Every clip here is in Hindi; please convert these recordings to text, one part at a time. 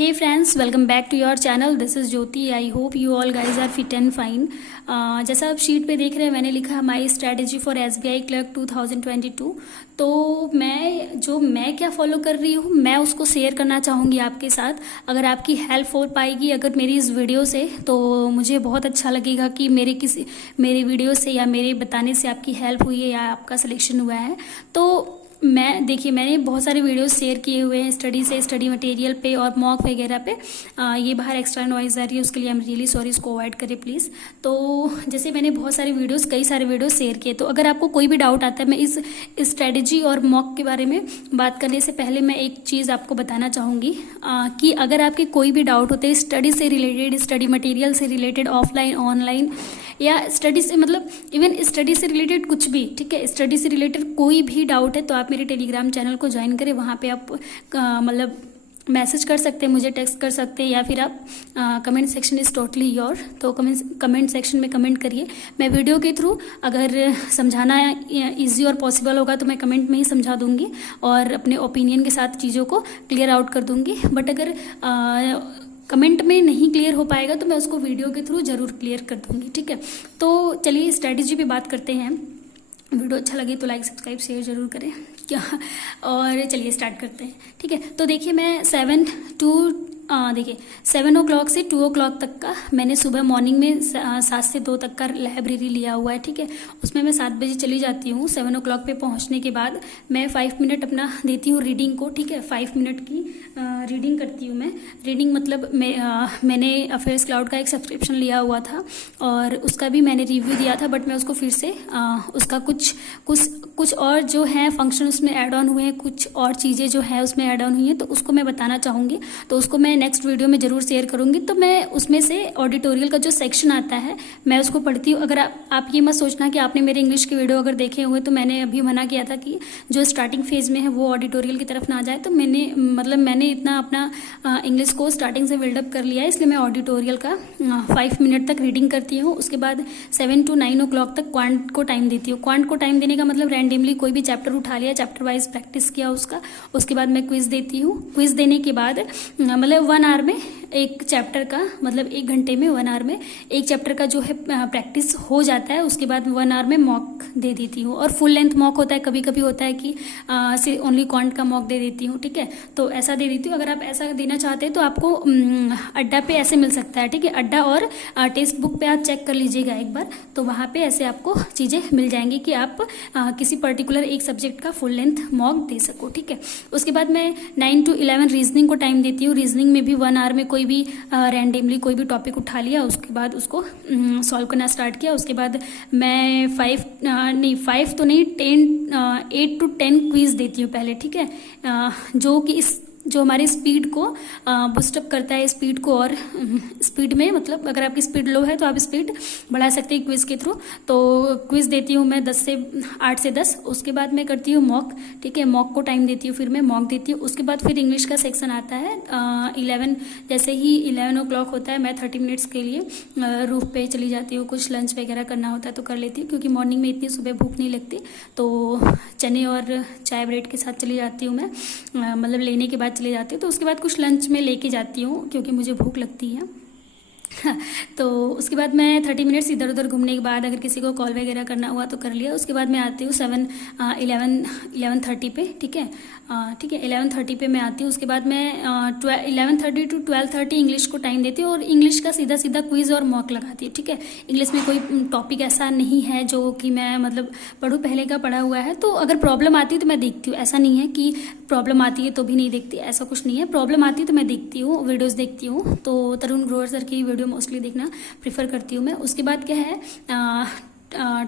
Hey friends, welcome back to your channel. This is Jyoti. I hope you all guys are fit and fine. जैसा आप शीट पे देख रहे हैं, मैंने लिखा my strategy for SBI clerk 2022। तो मैं क्या फॉलो कर रही हूँ, मैं उसको शेयर करना चाहूँगी आपके साथ। अगर आपकी हेल्प हो पाएगी अगर मेरी इस वीडियो से, तो मुझे बहुत अच्छा लगेगा कि मेरे वीडियो से या मेरे बताने से आपकी हेल्प हुई है या आपका सिलेक्शन हुआ है। तो मैंने बहुत सारे वीडियोस शेयर किए हुए हैं स्टडी मटेरियल पे और मॉक वगैरह पे। ये बाहर एक्स्ट्रा नॉइज़ आ रही है, उसके लिए आई एम रियली सॉरी, इसको अवॉइड करें प्लीज़। तो जैसे मैंने कई सारे वीडियोस शेयर किए, तो अगर आपको कोई भी डाउट आता है, मैं इस स्ट्रेटजी और मॉक के बारे में बात करने से पहले मैं एक चीज़ आपको बताना चाहूँगी कि अगर आपके कोई भी डाउट होते हैं स्टडी से रिलेटेड, स्टडी मटेरियल से रिलेटेड, ऑफलाइन ऑनलाइन, या स्टडी से मतलब इवन स्टडी से रिलेटेड कुछ भी, ठीक है, स्टडी से रिलेटेड कोई भी डाउट है, तो आप मेरे टेलीग्राम चैनल को ज्वाइन करें। वहाँ पे आप मतलब मैसेज कर सकते हैं, मुझे टेक्स्ट कर सकते हैं, या फिर आप comment section is totally your. तो कमेंट सेक्शन में कमेंट करिए। मैं वीडियो के थ्रू अगर समझाना ईजी और पॉसिबल होगा तो मैं कमेंट में ही समझा दूंगी और अपने ओपिनियन के साथ चीज़ों को क्लियर आउट कर दूंगी। बट अगर कमेंट में नहीं क्लियर हो पाएगा तो मैं उसको वीडियो के थ्रू ज़रूर क्लियर कर दूंगी, ठीक है। तो चलिए स्ट्रैटेजी पे बात करते हैं। वीडियो अच्छा लगे तो लाइक सब्सक्राइब शेयर जरूर करें क्या, और चलिए स्टार्ट करते हैं, ठीक है। तो देखिए मैं 7 o'clock से 2 o'clock तक का मैंने सुबह मॉर्निंग में 7 से 2 तक का लाइब्रेरी लिया हुआ है, ठीक है। उसमें मैं 7 बजे चली जाती हूँ। 7 o'clock पे पहुँचने के बाद मैं 5 मिनट अपना देती हूँ रीडिंग को, ठीक है। 5 मिनट की रीडिंग करती हूँ मैं। रीडिंग मतलब मैंने अफेयर्स क्लाउड का एक सब्सक्रिप्शन लिया हुआ था और उसका भी मैंने रिव्यू दिया था, बट मैं उसको फिर से उसका कुछ और जो है फंक्शन उसमें ऐड ऑन हुए हैं, कुछ और चीज़ें जो है उसमें ऐड ऑन हुई हैं, तो उसको मैं बताना चाहूँगी। तो उसको मैं नेक्स्ट वीडियो में ज़रूर शेयर करूँगी। तो मैं उसमें से ऑडिटोरियल का जो सेक्शन आता है मैं उसको पढ़ती हूँ। अगर आप ये मत सोचना कि आपने मेरे इंग्लिश के वीडियो अगर देखे हुए, तो मैंने अभी मना किया था कि जो स्टार्टिंग फेज़ में है वो ऑडिटोरियल की तरफ ना जाए। तो मैंने इतना अपना इंग्लिश को स्टार्टिंग से बिल्डअप कर लिया है, इसलिए मैं ऑडिटोरियल का 5 मिनट तक रीडिंग करती हूँ। उसके बाद 7 to 9 o'clock तक क्वांट को टाइम देती हूँ। क्वांट को टाइम देने का मतलब रैंडमली कोई भी चैप्टर उठा लिया, चैप्टर वाइज प्रैक्टिस किया उसका। उसके बाद मैं क्विज देती हूँ। क्विज देने के बाद मतलब 1 hour में एक चैप्टर का, मतलब 1 घंटे में 1 hour में एक चैप्टर का जो है प्रैक्टिस हो जाता है। उसके बाद 1 hour में मॉक दे देती हूँ, और फुल लेंथ मॉक होता है। कभी कभी होता है कि ओनली क्वांट का मॉक दे देती हूँ, ठीक है। तो ऐसा दे देती हूँ। अगर आप ऐसा देना चाहते हैं तो आपको अड्डा पे ऐसे मिल सकता है, ठीक है। अड्डा और टेक्स्ट बुक पे आप चेक कर लीजिएगा एक बार, तो वहाँ पे ऐसे आपको चीज़ें मिल जाएंगी कि आप किसी पर्टिकुलर एक सब्जेक्ट का फुल लेंथ मॉक दे सको, ठीक है। उसके बाद मैं 9 to 11 रीजनिंग को टाइम देती हूँ। रीजनिंग में भी 1 hour में कोई भी रैंडमली कोई भी टॉपिक उठा लिया, उसके बाद उसको सॉल्व करना स्टार्ट किया। उसके बाद मैं 8 to 10 क्विज देती हूँ पहले, ठीक है। जो हमारी स्पीड को बूस्टअप करता है, स्पीड को, और स्पीड में मतलब अगर आपकी स्पीड लो है तो आप स्पीड बढ़ा सकते हैं क्विज के थ्रू। तो क्विज देती हूँ मैं 8 से 10। उसके बाद मैं करती हूँ मॉक, ठीक है। मॉक को टाइम देती हूँ, फिर मैं मॉक देती हूँ। उसके बाद फिर इंग्लिश का सेक्शन आता है 11, जैसे ही 11 o'clock होता है मैं 30 मिनट्स के लिए रूफ पे चली जाती हूँ। कुछ लंच वगैरह करना होता है तो कर लेती हूँ, क्योंकि मॉर्निंग में इतनी सुबह भूख नहीं लगती। तो चने और चाय ब्रेड के साथ चली जाती हूँ मैं, मतलब लेने के बाद चले जाती हूँ। तो उसके बाद कुछ लंच में लेके जाती हूँ क्योंकि मुझे भूख लगती है। तो उसके बाद मैं 30 मिनट्स इधर उधर घूमने के बाद अगर किसी को कॉल वगैरह करना हुआ तो कर लिया। उसके बाद मैं आती हूँ 11:30 पे, ठीक है। 11:30 पे मैं आती हूँ। उसके बाद मैं 11:30 to 12:30 इंग्लिश को टाइम देती हूँ, और इंग्लिश का सीधा सीधा क्विज और मॉक लगाती हूँ, ठीक है। इंग्लिश में कोई टॉपिक ऐसा नहीं है जो कि मैं मतलब पढ़ूँ, पहले का पढ़ा हुआ है। तो अगर प्रॉब्लम आती है तो मैं देखती हूँ, ऐसा नहीं है कि प्रॉब्लम आती है तो भी नहीं देखती, ऐसा कुछ नहीं है। प्रॉब्लम आती है तो मैं देखती हूँ, वीडियोज़ देखती हूँ। तो तरुण ग्रोवर सर की वीडियो मोस्टली देखना प्रीफर करती हूँ मैं। उसके बाद क्या है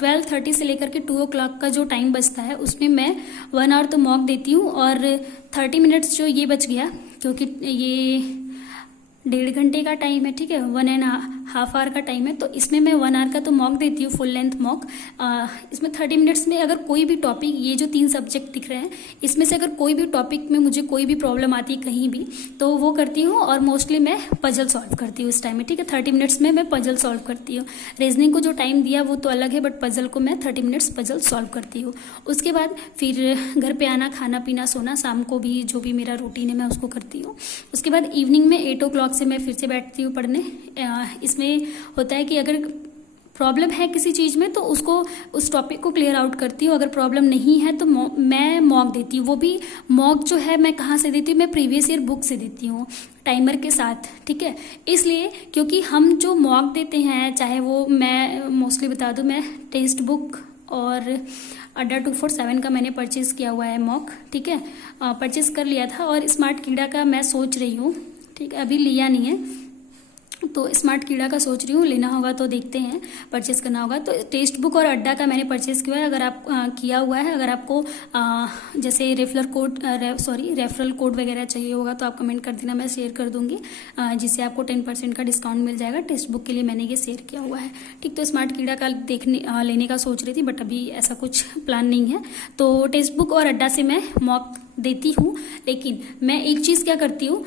12:30 से लेकर के 2 o'clock का जो टाइम बचता है उसमें मैं 1 hour तो मॉक देती हूँ, और 30 मिनट्स जो ये बच गया, क्योंकि ये 1.5 घंटे का टाइम है, ठीक है, 1.5 आवर का टाइम है। तो इसमें मैं 1 आवर का तो मॉक देती हूँ, फुल लेंथ मॉक। इसमें 30 मिनट्स में अगर कोई भी टॉपिक, ये जो 3 सब्जेक्ट दिख रहे हैं, इसमें से अगर कोई भी टॉपिक में मुझे कोई भी प्रॉब्लम आती है कहीं भी, तो वो करती हूँ। और मोस्टली मैं पजल सॉल्व करती हूँ इस टाइम में, ठीक है। 30 मिनट्स में मैं पजल सॉल्व करती हूँ। रीजनिंग को जो टाइम दिया वो तो अलग है, बट पजल को मैं 30 मिनट्स पजल सॉल्व करती हूँ। उसके बाद फिर घर पे आना, खाना पीना, सोना, शाम को भी जो भी मेरा रूटीन है मैं उसको करती हूँ। उसके बाद इवनिंग में 8 o'clock से मैं फिर से बैठती हूँ पढ़ने। इसमें होता है कि अगर प्रॉब्लम है किसी चीज़ में तो उसको, उस टॉपिक को क्लियर आउट करती हूँ। अगर प्रॉब्लम नहीं है तो मैं मॉक देती हूँ। वो भी मॉक जो है मैं कहाँ से देती हूँ, मैं प्रीवियस ईयर बुक से देती हूँ, टाइमर के साथ, ठीक है। इसलिए क्योंकि हम जो मॉक देते हैं, चाहे वो, मैं मोस्टली बता दूँ, मैं टेक्स्ट बुक और अड्डा 247 का मैंने परचेज़ किया हुआ है मॉक, ठीक है, परचेज़ कर लिया था। और स्मार्ट कीड़ा का मैं सोच रही हूँ, ठीक है, अभी लिया नहीं है, तो स्मार्ट कीड़ा का सोच रही हूँ, लेना होगा तो देखते हैं, परचेस करना होगा। तो टेक्स्ट बुक और अड्डा का मैंने परचेस किया है। अगर आप किया हुआ है, अगर आपको जैसे रेफरल कोड वगैरह चाहिए होगा तो आप कमेंट कर देना, मैं शेयर कर दूंगी, जिससे आपको 10% का डिस्काउंट मिल जाएगा। टेक्स्ट बुक के लिए मैंने ये शेयर किया हुआ है, ठीक। तो स्मार्ट कीड़ा का लेने का सोच रही थी, बट अभी ऐसा कुछ प्लान नहीं है। तो टेक्स्ट बुक और अड्डा से मैं मॉक देती हूँ। लेकिन मैं एक चीज़ क्या करती हूँ,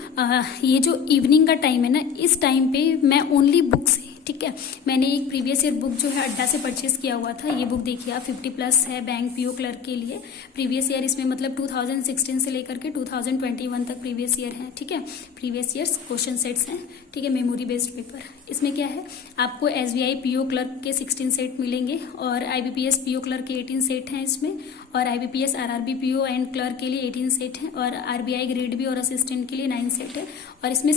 ये जो इवनिंग का टाइम है ना, इस टाइम पे मैं ओनली बुक से, ठीक है, मैंने एक प्रीवियस ईयर बुक जो है अड्डा से परचेस किया हुआ था। ये बुक देखिए आप, 50+ है, बैंक पीओ क्लर्क के लिए प्रीवियस ईयर। इसमें मतलब 2016 से लेकर के 2021 तक प्रीवियस ईयर है, ठीक है, प्रीवियस ईयर्स क्वेश्चन सेट्स हैं, ठीक है, मेमोरी बेस्ड पेपर। इसमें क्या है, आपको SBI पीओ क्लर्क के 16 सेट मिलेंगे और IBPS पीओ क्लर्क के 18 सेट हैं इसमें, और IBPS RRB PO and clerk के लिए 18 सेट हैं, और RBI ग्रेड बी और असिस्टेंट के लिए 9 सेट है। और इसमें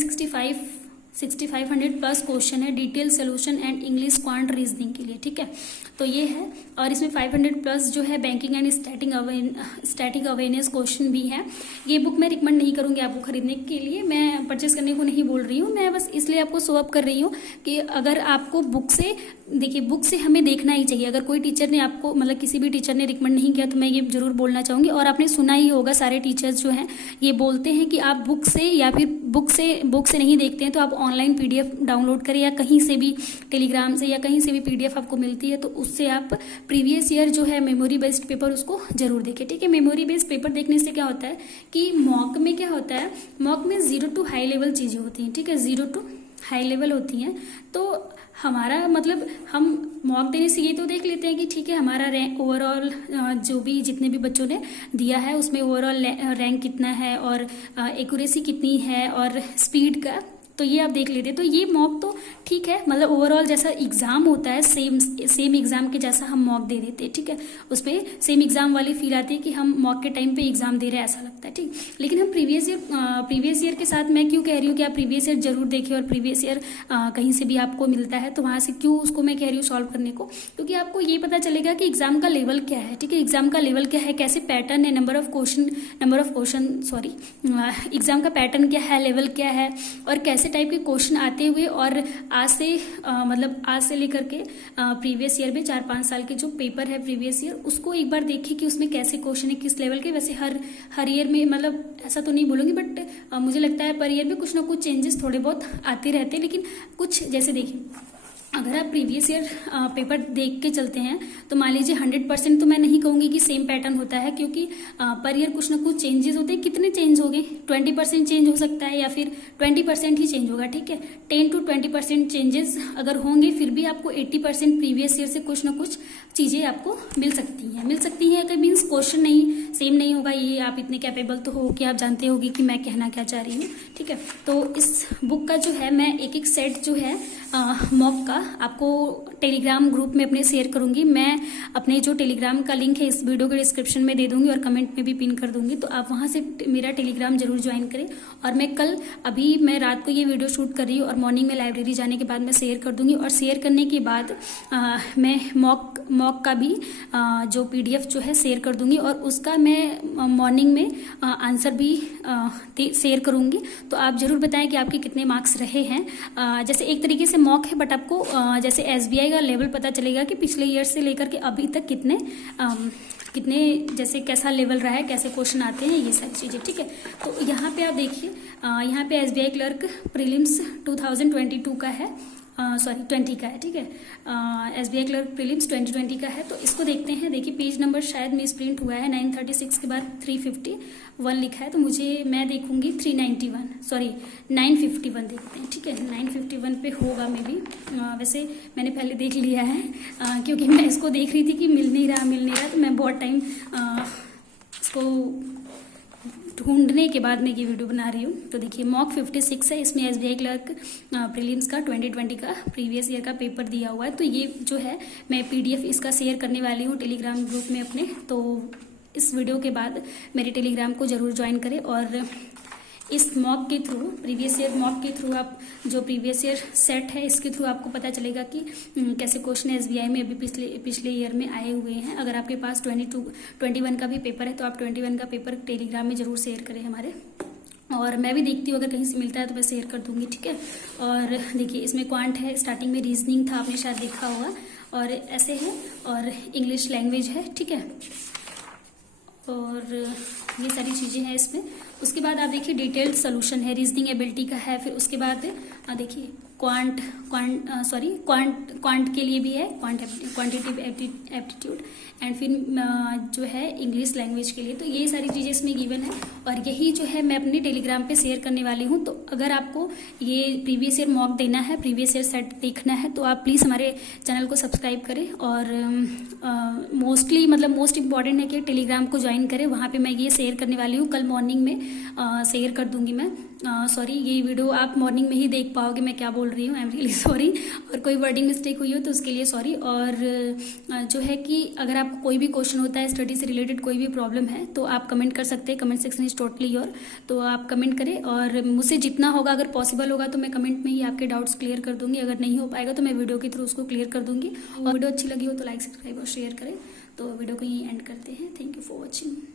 6500+ क्वेश्चन है, detail solution and English quant reasoning के लिए, ठीक है। तो ये है। और इसमें 500+ जो है banking and static awareness question भी है। ये बुक मैं रिकमेंड नहीं करूंगी आपको खरीदने के लिए, मैं परचेस करने को नहीं बोल रही हूँ, मैं बस इसलिए आपको शो अप कर रही हूँ कि अगर आपको बुक से, देखिए बुक से हमें देखना ही चाहिए। अगर कोई टीचर ने आपको, मतलब किसी भी टीचर ने रिकमेंड नहीं किया तो मैं ये जरूर बोलना चाहूँगी। और आपने सुना ही होगा, सारे टीचर्स जो हैं ये बोलते हैं कि आप बुक से, या फिर बुक से नहीं देखते हैं तो आप ऑनलाइन PDF डाउनलोड करें, या कहीं से भी, टेलीग्राम से या कहीं से भी PDF आपको मिलती है, तो उससे आप प्रीवियस ईयर जो है मेमोरी बेस्ड पेपर उसको जरूर देखें, ठीक है। मेमोरी बेस्ड पेपर देखने से क्या होता है कि मॉक में क्या होता है, मॉक में 0 to हाई लेवल चीज़ें होती हैं, ठीक है, 0 to हाई लेवल होती हैं। तो हमारा मतलब, हम मॉक देने से ये तो देख लेते हैं कि ठीक है, हमारा रैंक ओवरऑल, जो भी जितने भी बच्चों ने दिया है उसमें ओवरऑल रैंक कितना है, और एक्यूरेसी कितनी है, और स्पीड का, तो ये आप देख लेते हैं। तो ये मॉक तो ठीक है, मतलब ओवरऑल जैसा एग्जाम होता है, सेम एग्जाम के जैसा हम मॉक दे देते हैं, ठीक है। उस पर सेम एग्जाम वाली फील आती है कि हम मॉक के टाइम पे एग्जाम दे रहे हैं, ऐसा लगता है, ठीक। लेकिन हम प्रीवियस ईयर के साथ, मैं क्यों कह रही हूँ कि आप प्रीवियस ईयर जरूर देखिए, और प्रीवियस ईयर कहीं से भी आपको मिलता है तो वहाँ से क्यों उसको मैं कह रही हूँ सॉल्व करने को, क्योंकि आपको ये पता चलेगा कि एग्जाम का लेवल क्या है, ठीक है, एग्जाम का लेवल क्या है, कैसे पैटर्न है, नंबर ऑफ क्वेश्चन एग्जाम का पैटर्न क्या है, लेवल क्या है, और कैसे टाइप के क्वेश्चन आते हुए, और आज से लेकर के प्रीवियस ईयर में 4-5 साल के जो पेपर है प्रीवियस ईयर, उसको एक बार देखिए कि उसमें कैसे क्वेश्चन है, किस लेवल के। वैसे हर ईयर में, मतलब ऐसा तो नहीं बोलूंगी, बट मुझे लगता है पर ईयर में कुछ ना कुछ चेंजेस थोड़े बहुत आते रहते हैं। लेकिन कुछ, जैसे देखिए, अगर आप प्रीवियस ईयर पेपर देख के चलते हैं तो मान लीजिए 100% तो मैं नहीं कहूँगी कि सेम पैटर्न होता है, क्योंकि पर ईयर कुछ ना कुछ चेंजेस होते हैं। कितने चेंज हो गए, 20% चेंज हो सकता है, या फिर 20% ही चेंज होगा, ठीक है। 10 to 20% चेंजेस अगर होंगे, फिर भी आपको 80% प्रीवियस ईयर से कुछ ना कुछ चीज़ें आपको मिल सकती हैं। कभी मीन्स क्वेश्चन नहीं सेम नहीं होगा, ये आप इतने कैपेबल तो हो कि आप जानते होगी कि मैं कहना क्या चाह रही हूँ, ठीक है। तो इस बुक का जो है, मैं एक सेट जो है मॉक का आपको टेलीग्राम ग्रुप में अपने शेयर करूंगी। मैं अपने जो टेलीग्राम का लिंक है इस वीडियो के डिस्क्रिप्शन में दे दूंगी, और कमेंट में भी पिन कर दूंगी, तो आप वहां से मेरा टेलीग्राम जरूर ज्वाइन करें। और मैं मैं रात को ये वीडियो शूट कर रही हूँ, और मॉर्निंग में लाइब्रेरी जाने के बाद मैं शेयर कर दूंगी। और शेयर करने के बाद मैं मॉक का भी जो PDF जो है शेयर कर दूंगी, और उसका मैं मॉर्निंग में आंसर भी शेयर करूंगी। तो आप जरूर बताएं कि आपके कितने मार्क्स रहे हैं। जैसे एक तरीके से मॉक है, बट आपको जैसे SBI का लेवल पता चलेगा कि पिछले ईयर से लेकर के अभी तक कितने कितने जैसे कैसा लेवल रहा है, कैसे क्वेश्चन आते हैं, ये सारी चीज़ें, ठीक है। तो यहाँ पे आप देखिए, यहाँ पे SBI क्लर्क प्रीलिम्स 2022 का है, सॉरी 20 का है, ठीक है। SBI क्लर्क प्रीलिम्स 2020 का है। तो इसको देखते हैं। देखिए पेज नंबर शायद मिस प्रिंट हुआ है, 936 के बाद 351 लिखा है, तो मैं देखूंगी 391, सॉरी 951 देखते हैं, ठीक है। 951 पे होगा मे बी, वैसे मैंने पहले देख लिया है, क्योंकि मैं इसको देख रही थी कि मिल नहीं रहा, तो मैं बहुत टाइम इसको ढूंढने के बाद मैं ये वीडियो बना रही हूँ। तो देखिए मॉक 56 है, इसमें SBI क्लर्क प्रीलिम्स का 2020 का प्रीवियस ईयर का पेपर दिया हुआ है। तो ये जो है मैं PDF इसका शेयर करने वाली हूँ टेलीग्राम ग्रुप में अपने। तो इस वीडियो के बाद मेरे टेलीग्राम को ज़रूर ज्वाइन करें, और इस मॉक के थ्रू, प्रीवियस ईयर मॉक के थ्रू, आप जो प्रीवियस ईयर सेट है इसके थ्रू आपको पता चलेगा कि कैसे क्वेश्चन SBI में अभी पिछले ईयर में आए हुए हैं। अगर आपके पास 21 का भी पेपर है तो आप 21 का पेपर टेलीग्राम में ज़रूर शेयर करें हमारे, और मैं भी देखती हूँ अगर कहीं से मिलता है तो मैं शेयर कर दूंगी, ठीक है। और देखिए इसमें क्वांट है, स्टार्टिंग में रीजनिंग था, आपने शायद देखा होगा, और ऐसे है, और इंग्लिश लैंग्वेज है, ठीक है। और ये सारी चीज़ें हैं इसमें। उसके बाद आप देखिए डिटेल्ड सोल्यूशन है, रीजनिंग एबिलिटी का है। फिर उसके बाद देखिए क्वांट के लिए भी है, क्वांटिटेटिव एप्टीट्यूड, एंड फिर जो है इंग्लिश लैंग्वेज के लिए। तो ये सारी चीज़ें इसमें गिवन है, और यही जो है मैं अपने टेलीग्राम पे शेयर करने वाली हूँ। तो अगर आपको ये प्रीवियस ईयर मॉक देना है, प्रीवियस ईयर सेट देखना है, तो आप प्लीज़ हमारे चैनल को सब्सक्राइब करें, और मोस्ट इम्पॉर्टेंट है कि टेलीग्राम को ज्वाइन करें। वहाँ पे मैं ये शेयर करने वाली हूँ, कल मॉर्निंग में शेयर कर दूंगी मैं। सॉरी, ये वीडियो आप मॉर्निंग में ही देख पाओगे मैं क्या बोल रही हूँ, आई एम रियली सॉरी। और कोई वर्डिंग मिस्टेक हुई हो तो उसके लिए सॉरी। और जो है कि अगर आपको कोई भी क्वेश्चन होता है, स्टडी से रिलेटेड कोई भी प्रॉब्लम है, तो आप कमेंट कर सकते हैं। Comment section is totally your, तो आप कमेंट करें, और मुझसे जितना होगा, अगर पॉसिबल होगा तो मैं कमेंट में ही आपके डाउट्स क्लियर कर दूंगी। अगर नहीं हो पाएगा तो मैं वीडियो के थ्रू उसको क्लियर कर दूंगी। और वीडियो अच्छी लगी हो तो लाइक, सब्सक्राइब और शेयर करें। तो वीडियो को यहीं एंड करते हैं। Thank you for watching.